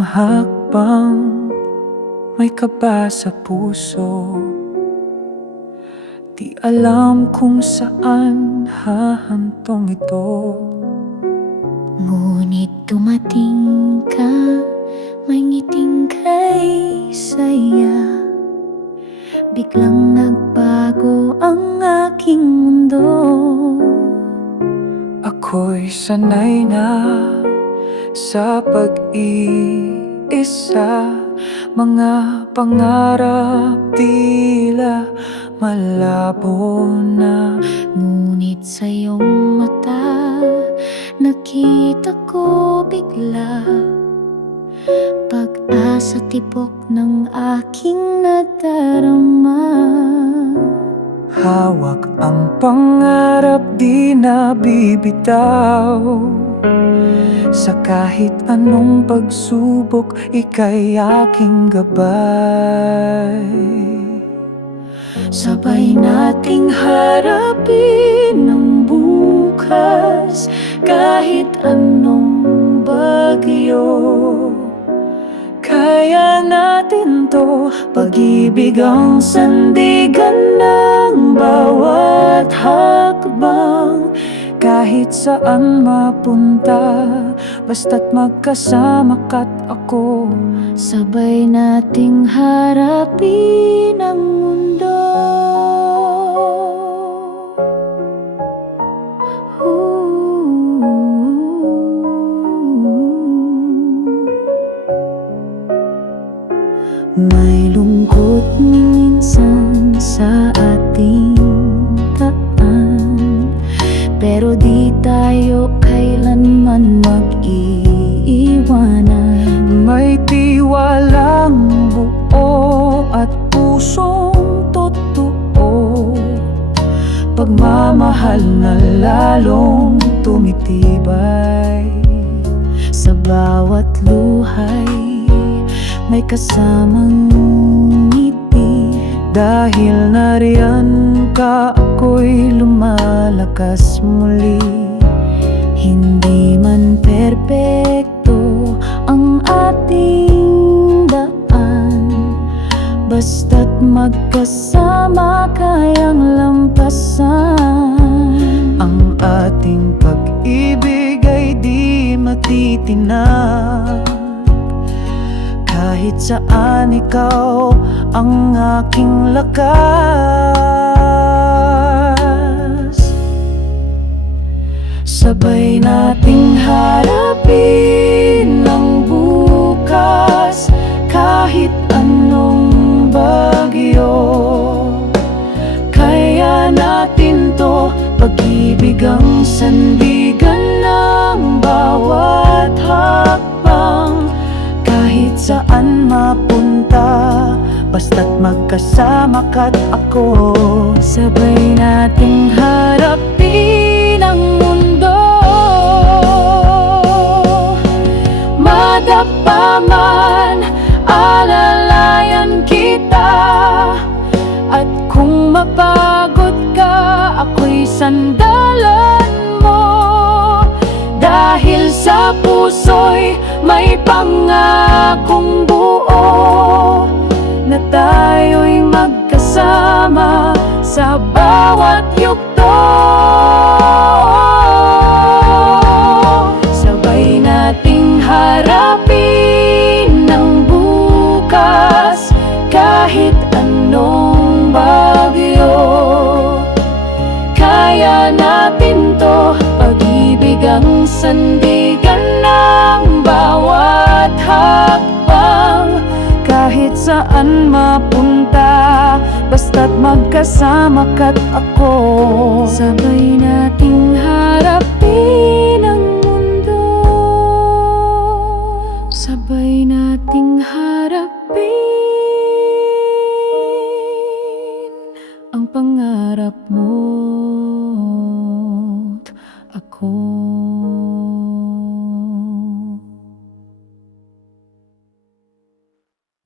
hakbang May kaba sa puso. Di alam kung saan hahantong ito. Ngunit dumating ka, may ngiting kay saya. Biglang nagbago ang aking mundo. Ako'y sanay na sa pag-iisa Mga pangarap tila malabo na. Ngunit sa iyong mata, nakita ko bigla Pag-asa tibok ng aking nadarama. Hawak ang pangarap di nabibitaw Sa kahit anong pagsubok, ika'y aking gabay. Sabay nating harapin ang bukas Kahit anong bagyo. Kaya natin to Pag-ibig ang sandigan ng bawat hakbang Kahit saan mapunta Basta't magkasama ka't ako. Sabay nating harapin ang mundo pusong totoo. Pagmamahal na lalong tumitibay. Sa bawat luhay May kasamang ngiti. Dahil nariyan ka ako'y lumalakas muli. Hindi man perpekto ating pag-ibig ay di matitinag. Kahit saan ikaw ang aking lakas. Sabay nating Pag-ibig ang sandigan ng bawat hakbang. Kahit saan mapunta Basta't magkasama ka't ako. Sabay nating harapin ang mundo. Madapa alalayan kita. At kung mapagod ka, ako'y sandalan mo. Dahil sa puso'y may pangakong buo Na tayo'y magkasama sa bawat yugto. Sabay nating harapin ang bukas Kahit anong bagyo ang sandigan ng bawat hakbang Kahit saan mapunta Basta't magkasama ka't ako. Sabay nating harapin